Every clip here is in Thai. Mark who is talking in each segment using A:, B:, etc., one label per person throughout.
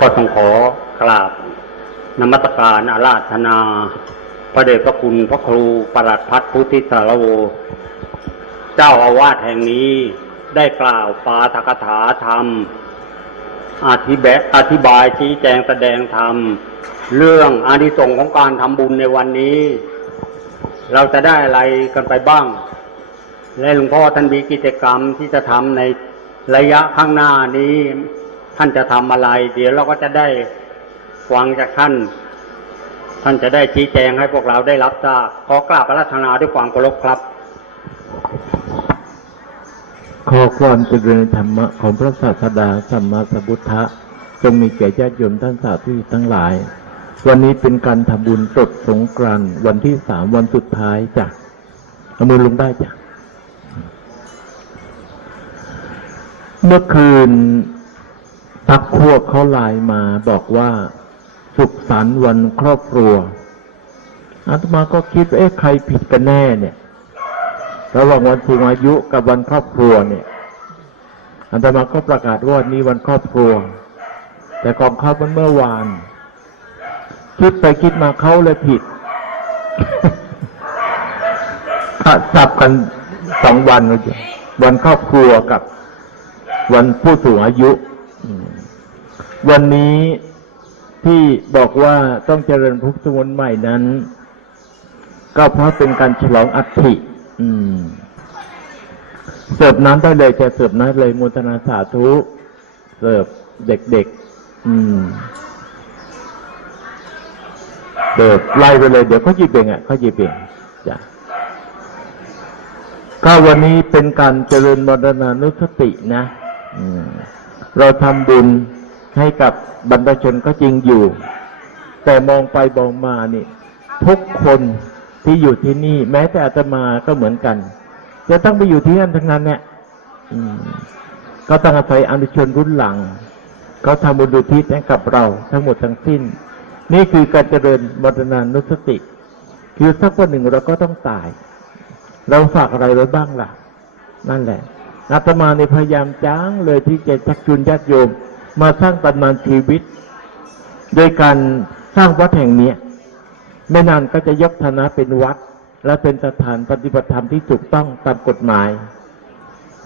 A: ก็ต้องขอกราบนมัสการอาราธนา พระเดชพระคุณพระครูประหลัดพัฒพุทธิสารโว เจ้าอาวาสแห่งนี้ได้กล่าวปาฐกถาธรรม อธิบอธิบายชี้แจงแสดงธรรม เรื่องอานิสงส์ของการทำบุญในวันนี้ เราจะได้อะไรกันไปบ้าง และหลวงพ่อท่านมีกิจกรรมที่จะทำในระยะข้างหน้านี้ ท่านจะทำอะไร เดี๋ยวเราก็จะได้ฟังจากท่าน ท่านจะได้ชี้แจงให้พวกเราได้รับทราบขอกราบอารัธนาด้วยความเคารพครับ
B: ขอความเจริญธรรมะของพระศาสดาสัมมาสัมพุทธะจงมีแก่ญาติโยมท่านสาธุชนทั้งหลาย วันนี้เป็นการทำบุญตดสงกรานต์วันที่สามวันสุดท้ายจ้ะเอามือลงได้จ้ะเมื่อคืน พักพวกเขาไลน์มาบอกว่าสุขสันต์วันครอบครัวอาตมาก็คิดเอ๊ะใครผิดกันแน่เนี่ยระหว่างวันสูงอายุกับวันครอบครัวเนี่ยอันตมาก็ประกาศว่านี้วันครอบครัว แต่ของเขามันเมื่อวาน คิดไปคิดมาเขาเลยผิดขะสับกันสองวันเลยวันครอบครัวกับวันผู้สูงอายุ วันนี้ที่บอกว่าต้องเจริญพุทธมนต์ใหม่นั้น ก็เพราะเป็นการฉลองอัฐิเสิร์ฟน้ำได้เลยจะเสิร์ฟน้ำเลยมุทนาสาธุเสิร์ฟเด็กๆอืมเสิร์ฟไล่ไปเลย เดี๋ยวเขาหยิบเองอะเขาหยิบเองจ้ะก็วันนี้เป็นการเจริญมรณานุสตินะเราทำบุญ ให้กับบรรพชนก็จริงอยู่ แต่มองไปมองมานี่ทุกคนที่อยู่ที่นี่ แม้แต่อาตมาก็เหมือนกัน จะต้องไปอยู่ที่นั่นทั้งนั้นเนี่ยก็ต้องอาศัยอนุชนรุ่นหลังเขาทำบุญอุทิศให้กับเราทั้งหมดทั้งสิ้น นี่คือการเจริญมรณานุสติ คือสักวันหนึ่งเราก็ต้องตาย เราฝากอะไรไว้บ้างล่ะ นั่นแหละอาตมาในพยายามจ้างเลยที่จะชักชวนญาติโยม มาสร้างตำนานชีวิต โดยการสร้างวัดแห่งนี้ไม่นานก็จะยกฐานะเป็นวัด และเป็นสถานปฏิบัติธรรมที่ถูกต้องตามกฎหมาย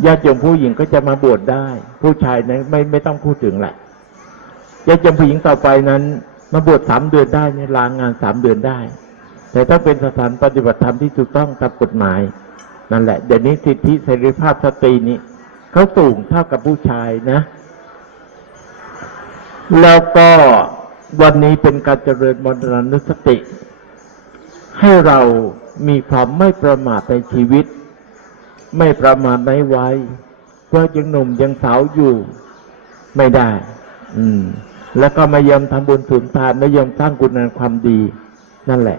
B: ญาติโยมผู้หญิงก็จะมาบวชได้ ผู้ชายนั้นไม่ไม่ต้องพูดถึงแหละญาติโยมผู้หญิงต่อไปนั้น มาบวชสามเดือนได้เนี่ยลางงานสามเดือนได้ แต่ถ้าเป็นสถานปฏิบัติธรรมที่ถูกต้องตามกฎหมายนั่นแหละเดี๋ยวนี้สิทธิเสรีภาพสตรีนี้เขาสูงเท่ากับผู้ชายนะ แล้วก็วันนี้เป็นการเจริญมรณานุสติ ให้เรามีความไม่ประมาทในชีวิต ไม่ประมาทในวัยเพราะยังหนุ่มยังสาวอยู่ไม่ได้ อืม แล้วก็ไม่ยอมทำบุญสุนทานไม่ยอมสร้างคุณงามความดี นั่นแหละ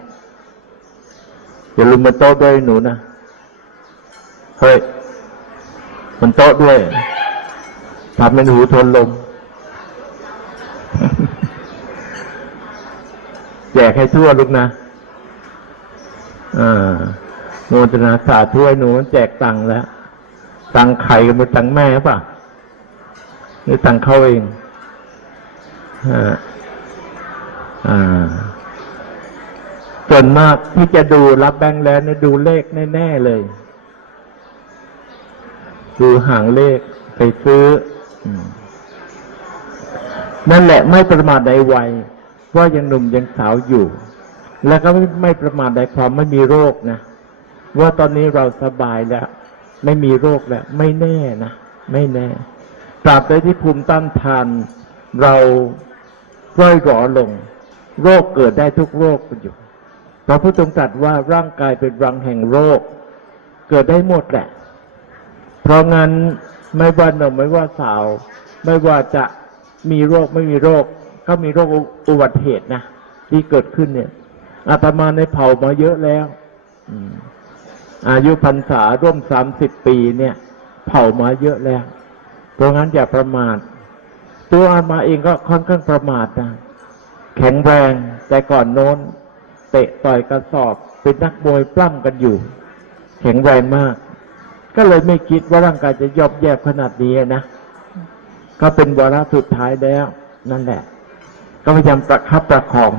B: อย่าลืมมาโต๊ะด้วยหนูนะเฮ้ยมันโต๊ะด้วยทำเป็นหูทนลม แจกให้ทั่วลูกนะอ่าโมทนาสาธุให้หนูมันแจกตังค์แล้ว ตังค์ไข่กับตังค์แม่ป่ะหรือตังค์เขาเองอ่าอ่าส่วนมากที่จะดูรับแบงค์แล้วเนี่ยดูเลขแน่ๆเลย ดูห่างเลขไปซื้ออนั่นแหละไม่ประมาทในวัย ว่ายังหนุ่มยังสาวอยู่ แล้วก็ไม่ไม่ประมาทในความไม่มีโรคนะ ว่าตอนนี้เราสบายแล้ว ไม่มีโรคแล้ว ไม่แน่นะไม่แน่ตราบใดที่ภูมิต้านทาน เราร่อยหรอลง โรคเกิดได้ทุกโรคอยู่พระพุทธองค์ตรัสว่าร่างกายเป็นรังแห่งโรค เกิดได้หมดแหละ เพราะงั้นไม่ว่าหนุ่มไม่ว่าสาว ไม่ว่าจะมีโรคไม่มีโรค ก็มีโรคอุบัติเหตุนะที่เกิดขึ้นเนี่ยอาตมาในเผ่ามาเยอะแล้วอืมอายุพรรษาร่วมสามสิบปีเนี่ย เผ่ามาเยอะแล้ว เพราะงั้นอย่าประมาท ตัวอาตมาเองก็ค่อนข้างประมาทนะแข็งแรงแต่ก่อนโน้น เตะต่อยกระสอบ เป็นนักมวยปล้ำกันอยู่ แข็งแรงมาก ก็เลยไม่คิดว่าร่างกายจะยอบแยบขนาดนี้นะก็เป็นวาระสุดท้ายแล้ว นั่นแหละ ก็พยายามประคับประคอง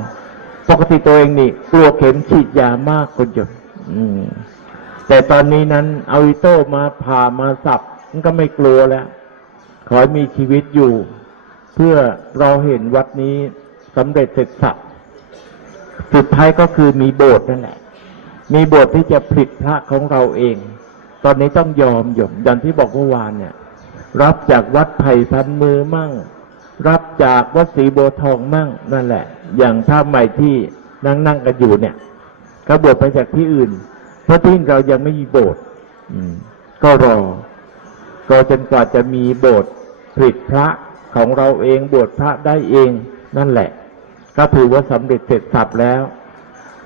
B: ปกติตัวเองนี่กลัวเข็มฉีดยามากคนจนอืมแต่ตอนนี้นั้นเอาอิโต้มาผ่ามาสับมันก็ไม่กลัวแล้ว ขอมีชีวิตอยู่ เพื่อเราเห็นวัดนี้สำเร็จเสร็จสับสุดท้ายก็คือมีโบสถ์นั่นแหละ มีโบสถ์ที่จะผลิตพระของเราเอง ตอนนี้ต้องยอมหยมอย่างที่บอกเมื่อวานเนี่ย รับจากวัดไผ่พันมือมั่ง รับจากวัดศรีโบทองมั่งนั่นแหละ อย่างท่าใหม่ที่นั่งนั่งกันอยู่เนี่ยก็บวชไปจากที่อื่น เพราะที่เรายังไม่มีโบสถ์ก็รอรอจนกว่าจะมีโบสถ์ผลิตพระของเราเองบวชพระได้เองนั่นแหละ ก็ถือว่าสำเร็จเสร็จสับแล้ว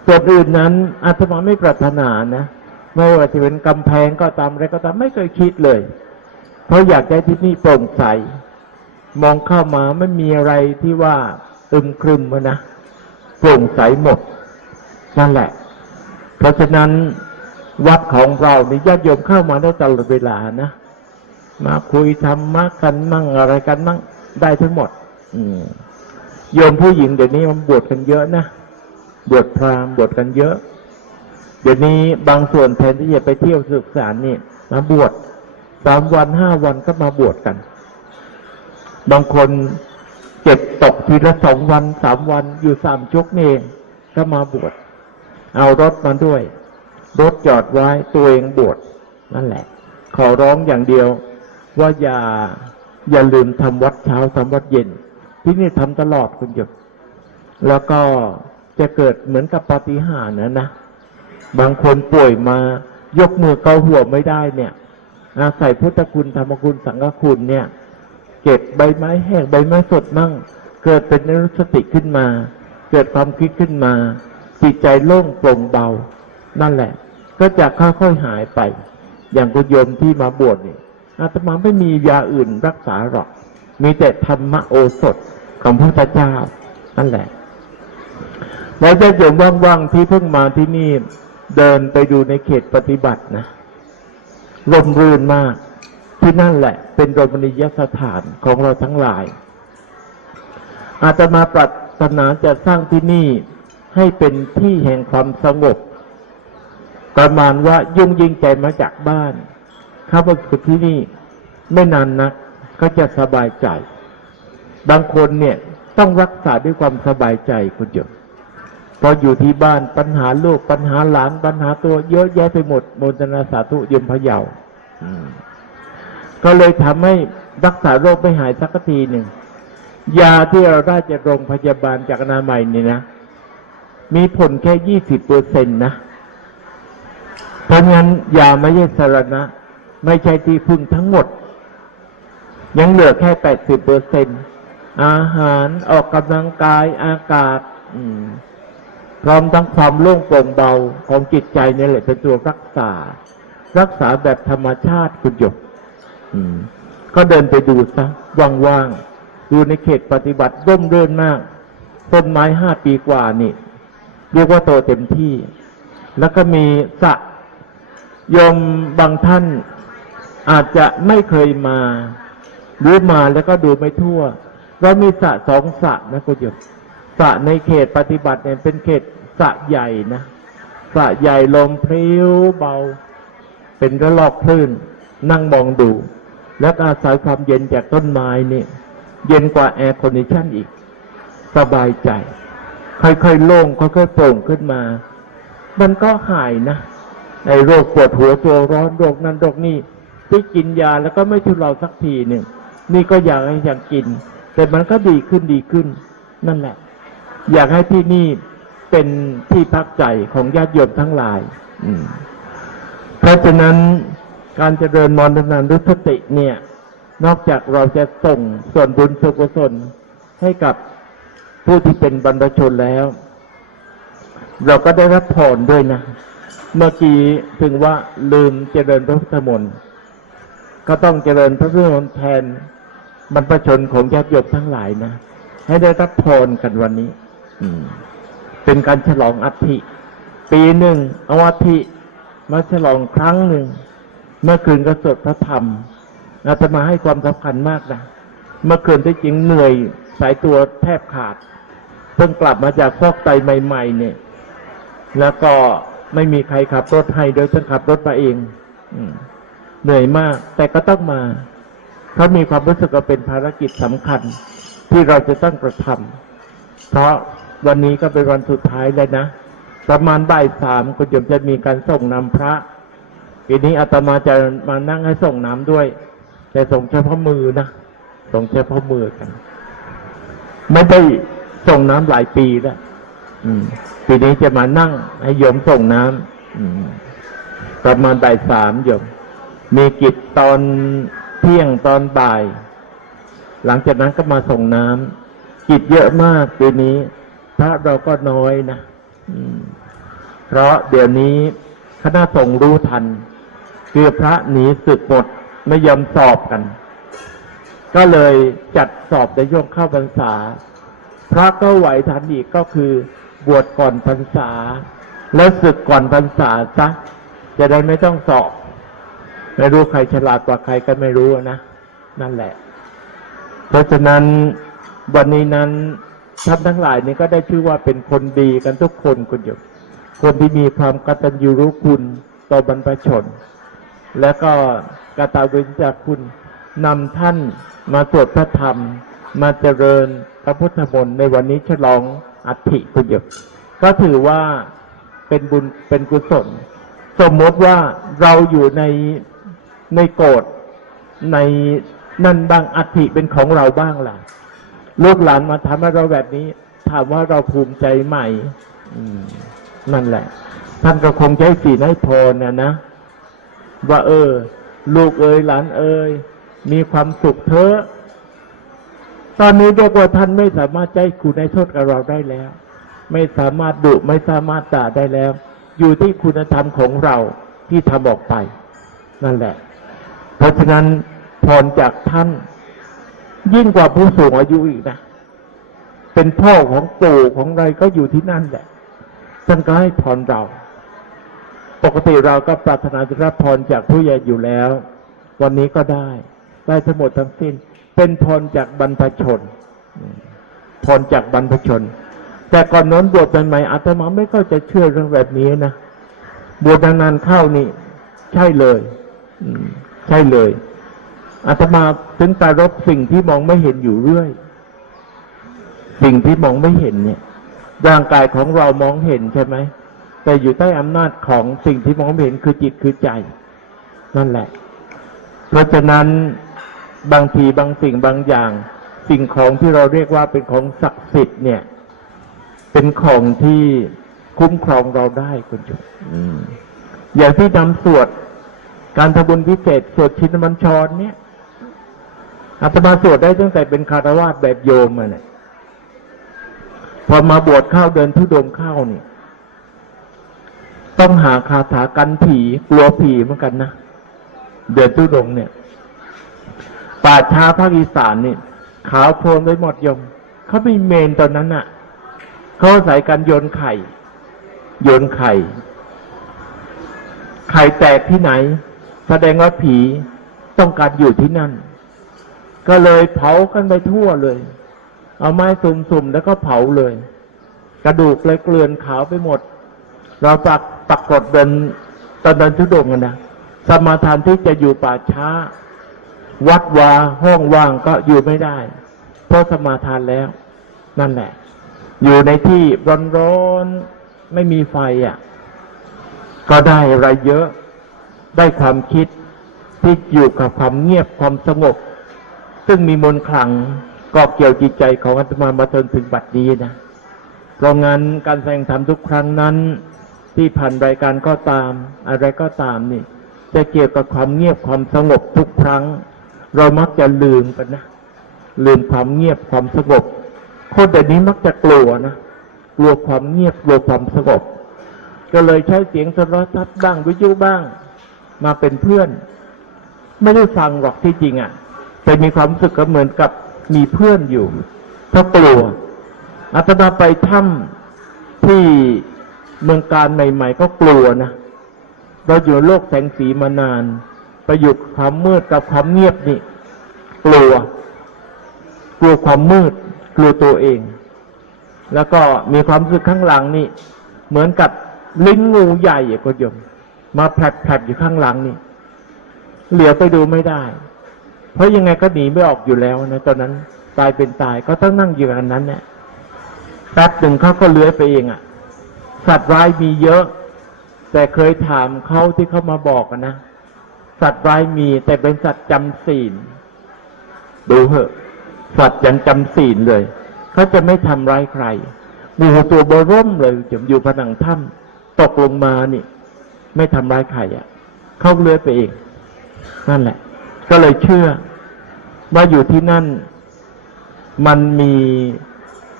B: ส่วนอื่นนั้นอาตมาไม่ปรารถนานะไม่ว่าจะเป็นกำแพงก็ตามอะไรก็ตามไม่เคยคิดเลย เพราะอยากได้ที่นี่โปร่งใส มองเข้ามาไม่มีอะไรที่ว่าอึมครึมอะนะโปร่งใสหมด นั่นแหละ เพราะฉะนั้นวัดของเรานี่ญาติโยมเข้ามาได้ตลอดเวลานะมาคุยธรรมะกันมั่งอะไรกันมั่งได้ทั้งหมด อืมโยมผู้หญิงเดี๋ยวนี้มันบวชกันเยอะนะบวชพราหมณ์บวชกันเยอะ เดี๋ยวนี้บางส่วนแทนที่จะไปเที่ยวศึกษานี่มาบวชสามวันห้าวันก็มาบวชกัน บางคนเก็บตกทีละสองวันสามวันอยู่สามชกเองก็มาบวชเอารถมาด้วย รถจอดไว้ตัวเองบวชนั่นแหละ ขอร้องอย่างเดียว ว่าอย่าอย่าลืมทำวัดเช้าทำวัดเย็น ที่นี่ทำตลอดคุณโยมแล้วก็จะเกิดเหมือนกับปาฏิหาริย์นะนะ บางคนป่วยมายกมือเกาหัวไม่ได้เนี่ยอาศัยพุทธคุณธรรมคุณสังฆคุณเนี่ย เก็บใบไม้แห้งใบไม้สดมั่ง เกิดเป็นนรุสติขึ้นมา เกิดความคิดขึ้นมา จิตใจโล่งโปร่งเบา นั่นแหละ ก็จะค่อยๆหายไป อย่างคุโยมที่มาบวชนี่อาตมาไม่มียาอื่นรักษาหรอก มีแต่ธรรมโอสถของพระพุทธเจ้า นั่นแหละแล้วจะโยมว่างๆที่เพิ่งมาที่นี่เดินไปดูในเขตปฏิบัตินะร่มรื่นมาก ที่นั่นแหละ เป็นโรมณียสถานของเราทั้งหลาย อาตมาปรารถนาจะสร้างที่นี่ให้เป็นที่แห่งความสงบ ประมาณว่ายุ่งยิงใจมาจากบ้าน เข้ามาฝึกที่นี่ไม่นานนักก็จะสบายใจ บางคนเนี่ยต้องรักษาด้วยความสบายใจคุณโยมพออยู่ที่บ้านปัญหาลูกปัญหาหลานปัญหาตัวเยอะแยะไปหมดโมทนาสาธุยมพะเยาอืม ก็เลยทำให้รักษาโรคไม่หายสักทีหนึ่ง ยาที่เราได้จากโรงพยาบาลจากนามัยนี่นะ มีผลแค่ยี่สิบเปอร์เซ็นต์นะ เพราะงั้นยาไม่ใช่สารณะ ไม่ใช่ที่พึ่งทั้งหมด ยังเหลือแค่แปดสิบเปอร์เซ็นต์อาหารออกกำลังกายอากาศพร้อมทั้งความโล่งโปร่งเบาของจิตใจนี่แหละเป็นตัวรักษา รักษาแบบธรรมชาติคุณหยก ก็เดินไปดูซะว่างๆดูในเขตปฏิบัติร่มเรื่นมากต้นไม้ห้าปีกว่านี่ เรียกว่าโตเต็มที่ แล้วก็มีสะยมบางท่านอาจจะไม่เคยมา หรือมาแล้วก็ดูไม่ทั่วเรามีสะสองสะนะคุณโยมสะในเขตปฏิบัติเนี่ยเป็นเขตสะใหญ่นะสะใหญ่ลมพริ้วเบา เป็นระลอกคลื่น นั่งมองดู แล้วอาศัยความเย็นจากต้นไม้นี่เย็นกว่าแอร์คอนดิชันอีก สบายใจ ค่อยๆโล่งค่อยๆโปร่งขึ้นมา มันก็หายนะไอ้โรคปวดหัวตัวร้อนโรคนั้นโรคนี้ที่กินยาแล้วก็ไม่ทุเลาสักทีหนึ่งนี่ก็อยากให้อยากกิน แต่มันก็ดีขึ้นดีขึ้น นั่นแหละ อยากให้ที่นี่เป็นที่พักใจของญาติโยมทั้งหลาย เพราะฉะนั้น การเจริญมรณานุสติเนี่ย นอกจากเราจะส่งส่วนบุญส่วนกุศลให้กับผู้ที่เป็นบรรพชนแล้ว เราก็ได้รับพรด้วยนะ เมื่อกี้ถึงว่าลืมเจริญพระพุทธมนต์ก็ต้องเจริญพระพุทธมนต์แทนบรรพชนของญาติโยมทั้งหลายนะ ให้ได้รับพรกันวันนี้ อืม เป็นการฉลองอัฐิ ปีหนึ่งเอาอัฐิมาฉลองครั้งหนึ่ง เมื่อคืนก็สวดพระธรรมอาตมาให้ความสำคัญมากนะ เมื่อคืนที่จริงเหนื่อยสายตัวแทบขาด เพิ่งกลับมาจากฟอกไตใหม่ ๆ เนี่ย แล้วก็ไม่มีใครขับรถให้โดยฉันขับรถมาเองอเหนื่อยมาก แต่ก็ต้องมาเพรามีความรู้สึกว่าเป็นภารกิจสำคัญ ที่เราจะต้องกระทำเพราะวันนี้ก็เป็นวันสุดท้ายแล้วนะ ประมาณบ่ายสามคุณโยมจะมีการส่งนำพระ ทีนี้อาตมาจะมานั่งให้ส่งน้ำด้วย แต่ส่งเฉพาะมือนะส่งเฉพาะมือกัน ไม่ได้ส่งน้ำหลายปีแล้วปีนี้จะมานั่งให้โยมส่งน้ำอืมประมาณบ่ายสามโยม มีกิจตอนเที่ยงตอนบ่าย หลังจากนั้นก็มาส่งน้ำกิจเยอะมากปีนี้ พระเราก็น้อยนะอืมเพราะเดี๋ยวนี้คณะสงฆ์รู้ทัน คือพระหนีศึกหมดไม่ยอมสอบกัน ก็เลยจัดสอบในช่วงเข้าพรรษา พระก็ไหวทันอีกก็คือบวชก่อนพรรษา แล้วศึกก่อนพรรษาซะจะได้ไม่ต้องสอบ ไม่รู้ใครฉลาดกว่าใครก็ไม่รู้นะนั่นแหละ เพราะฉะนั้นวันนี้นั้นท่านทั้งหลายนี่ก็ได้ชื่อว่าเป็นคนดีกันทุกคนคุณโยมคนที่มีความกตัญญูรู้คุณต่อบรรพชน และก็กตเวญจากคุณนำท่านมาสวดพระธรรม มาเจริญพระพุทธมนต์ในวันนี้ฉลองอัฐิคุณโยมก็ถือว่าเป็นบุญเป็นกุศล สมมติว่าเราอยู่ในในโกรธในนั่นบางอัฐิเป็นของเราบ้างล่ะ ลูกหลานมาทำให้เราแบบนี้ ถามว่าเราภูมิใจไหมมนั่นแหละ ท่านก็คงใช้สีให้พรนะนะ ว่าเออ ลูกเอ๋ยหลานเอ๋ยมีความสุขเถอะตอนนี้เรียกว่าท่านไม่สามารถใจคุณให้โทษกับเราได้แล้ว ไม่สามารถดุไม่สามารถด่าได้แล้ว อยู่ที่คุณธรรมของเราที่ทำออกไป นั่นแหละ เพราะฉะนั้นพรจากท่าน ยิ่งกว่าผู้สูงอายุอีกนะเป็นพ่อของปู่ของอะไรก็อยู่ที่นั่นแหละท่านก็ให้พรเรา ปกติเราก็ปรารถนาจะรับพรจากผู้ใหญ่อยู่แล้ว วันนี้ก็ได้ ได้ทั้งหมดทั้งสิ้น เป็นพรจากบรรพชน พรจากบรรพชน แต่ก่อนน้นบวชใหม่ๆอาตมาไม่เข้าใจะเชื่อเรื่องแบบนี้นะบวชนานๆเข้านี่ ใช่เลยใช่เลยอาตมาถึงตารบสิ่งที่มองไม่เห็นอยู่เรื่อย สิ่งที่มองไม่เห็นเนี่ยร่างกายของเรามองเห็นใช่ไหม แต่อยู่ใต้อำนาจของสิ่งที่มองไม่เห็นคือจิตคือใจ นั่นแหละ เพราะฉะนั้นบางทีบางสิ่งบางอย่าง สิ่งของที่เราเรียกว่าเป็นของศักดิ์สิทธิ์เนี่ย เป็นของที่คุ้มครองเราได้คุณจุอืมอย่างที่นำสวดการทำบุญพิเศษสวดชินมัญชรเนี่ยอาตมาสวดได้ตั้งแต่เป็นคารวาสแบบโยมมาเนี่ยพอมาบวชเข้าเดินทุดงเข้าเนี่ย ต้องหาคาถากันผีกลัวผีเหมือนกันนะเดินทุดงเนี่ย ป่าช้าภาคอีสานนี่ขาวโพลนไปหมดยมเขามีเมนตอนนั้นน่ะเขาใส่กันโยนไข่ โยนไข่ ไข่แตกที่ไหน แสดงว่าผีต้องการอยู่ที่นั่น ก็เลยเผากันไปทั่วเลย เอาไม้สุ่มๆแล้วก็เผาเลย กระดูกเลยเกลื่อนขาวไปหมด เราปัก ปักกดเดินตอนเดินทุดงนะสมาทานที่จะอยู่ป่าช้า วัดวาห้องว่างก็อยู่ไม่ได้ เพราะสมาทานแล้ว นั่นแหละ อยู่ในที่ร้อนๆไม่มีไฟอะ ก็ได้อะไรเยอะ ได้ความคิดที่อยู่กับความเงียบความสงบ ซึ่งมีมนขลังก็เกี่ยวจิตใจของอาตมามาจนถึงบัดนี้นะเพราะงั้นการแสดงธรรมทุกครั้งนั้น ที่ผ่านรายการก็ตาม อะไรก็ตามนี่จะเกี่ยวกับความเงียบความสงบทุกครั้ง เรามักจะลืมกันนะลืมความเงียบความสงบคนแต่นี้มักจะกลัวนะกลัวความเงียบกลัวความสงบก็เลยใช้เสียงโทรทัศน์บ้างวิทยุบ้าง มาเป็นเพื่อน ไม่ได้ฟังหรอกที่จริงอะ่ะแต่มีความรู้สึกก็เหมือนกับมีเพื่อนอยู่เพราะกลัวอาตมาไปถ้ำที่ เมืองการใหม่ ๆ ก็กลัวนะเราอยู่โลกแสงสีมานานไปอยู่กับความมืดกับความเงียบนี่ กลัว กลัวความมืด กลัวตัวเอง แล้วก็มีความรู้สึกข้างหลังนี่ เหมือนกับลิ้นงูใหญ่ก็ยม มาแผลบๆอยู่ข้างหลังนี่เหลียวไปดูไม่ได้ เพราะยังไงก็หนีไม่ออกอยู่แล้วนะตอนนั้นตายเป็นตายก็ต้องนั่งอยู่อันนั้นเนี่ยแป๊บหนึ่งเขาก็เลื้อยไปเองอะ่ะ สัตว์ร้ายมีเยอะ แต่เคยถามเขาที่เขามาบอกนะ สัตว์ร้ายมี แต่เป็นสัตว์จำศีลดูเหอะ สัตว์ยังจำศีลเลยเขาจะไม่ทำร้ายใครงูตัวเบร์ร่มเลยจะอยู่ผนังถ้ำตกลงมานี่ ไม่ทำร้ายใครอะ่ะเขาเลื้อยไปเอง นั่นแหละ ก็เลยเชื่อ ว่าอยู่ที่นั่น มันมี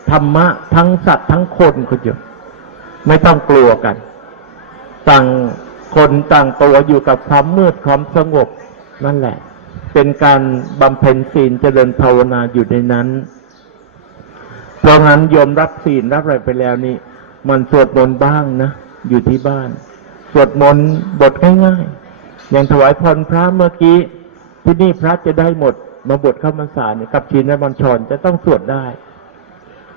B: ธรรมะทั้งสัตว์ทั้งคนคุณโยม ไม่ต้องกลัวกัน ต่างคนต่างตัวอยู่กับความมืดความสงบนั่นแหละ เป็นการบำเพ็ญศีลเจริญภาวนาอยู่ในนั้น เพราะงั้นยมรับศีลรับอะไรไปแล้วนี่ มันสวดมนต์บ้างนะ อยู่ที่บ้าน สวดมนต์บทง่ายๆ อย่างถวายพรพระเมื่อกี้ ที่นี่พระจะได้หมด มาบทเข้าพรรษาเนี่ยกับชีนและบัญชรจะต้องสวดได้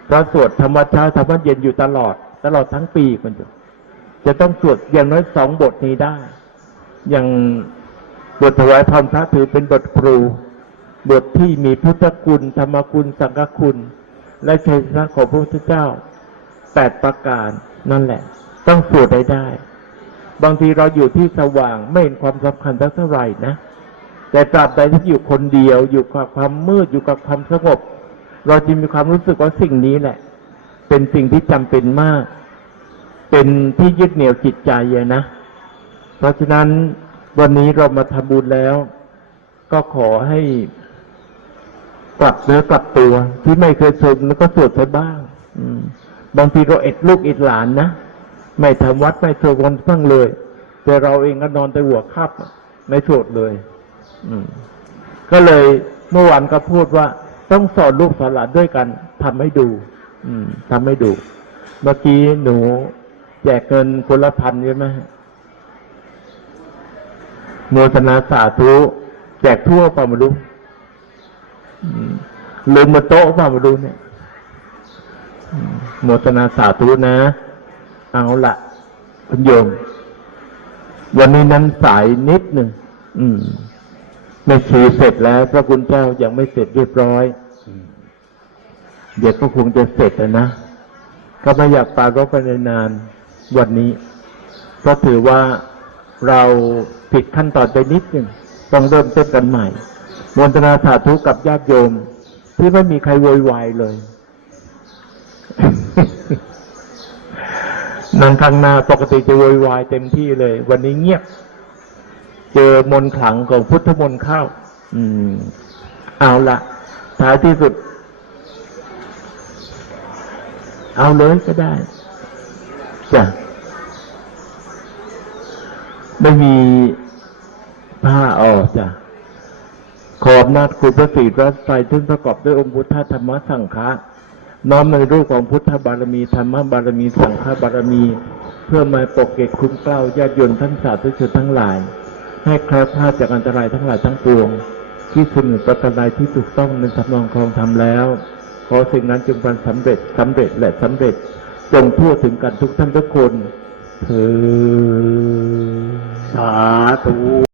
B: เพราะสวดธรรมเช้าธรรมเย็นอยู่ตลอด ตลอดทั้งปีคุณโยมจะต้องสวดอย่างน้อยสองบทนี้ได้ อย่างบทถวายพรพระถือเป็นบทครู บทที่มีพุทธคุณธรรมคุณสังฆคุณ และชัยชนะของพระพุทธเจ้าแปดประการนั่นแหละ ต้องสวดได้ได้ บางทีเราอยู่ที่สว่างไม่เห็นความสำคัญสักเท่าไหร่นะแต่ตราบใดที่อยู่คนเดียวอยู่กับความมืดอยู่กับความสงบ เราจะมีความรู้สึกว่าสิ่งนี้แหละ เป็นสิ่งที่จำเป็นมาก เป็นที่ยึดเหนี่ยวจิตใจอะนะ เพราะฉะนั้นวันนี้เรามาทำบุญแล้ว ก็ขอให้กลับเนื้อกลับตัว ที่ไม่เคยสวดแล้วก็สวดไปบ้างบางทีเราเอ็ดลูกเอ็ดหลานนะไม่ทำวัดไม่สวดมนบ้างเลย แต่เราเองก็นอนแต่หัวคับไม่สวดเลยก็เลยเมื่อวานก็พูดว่าต้องสอนลูกสอนหลานด้วยกันทำให้ดู อืมทำให้ดูเมื่อกี้หนูแจกเงินคนละพันใช่ไหมโมทนาสาธุแจกทั่วเปล่าไม่รู้ลืมมาโต๊ะเปล่าไม่รู้เนี่ยโมทนาสาธุนะ เอาละคุณโยม วันนี้นั้นสายนิดหนึ่ง อืมไม่ชีเสร็จแล้ว พระคุณเจ้ายังไม่เสร็จเรียบร้อย เดี๋ยวก็คงจะเสร็จแล้วนะ ก็ไม่อยากปารบไปในนานวันนี้เพราะถือว่าเราผิดขั้นตอนไปนิดหนึ่งต้องเริ่มต้นกันใหม่มนตนาสาธุกับญาติโยม ที่ไม่มีใครโวยวายเลย นั่งข้างหน้าปกติจะโวยวายเต็มที่เลย วันนี้เงียบ เจอมนขลังของพุทธมนต์เข้า อืม เอาละท้ายที่สุด เอาเลยก็ได้จ้ะไม่มีผ้าออกจ้ะขอบนาคุณพระศรีรัตน์ไตรซึ่งประกอบด้วยองค์พุทธธรรมสังฆะน้อมในรูปของพุทธบารมีธรรมบารมีสังฆบารมี เพื่อมาปกเกตคุ้มเกล้าญาติโยนท่านสาธุชนทั้งหลาย ให้แคล้วคลาดจากอันตรายทั้งหลายทั้งปวง ที่สนุนประการใดที่ถูกต้องในทำนองครองธรรมแล้ว ขอสิ่งนั้นจงบันสำเร็จสำเร็จและสำเร็จจงทั่วถึงกันทุกท่านทุกคนเธอ
A: สาธุ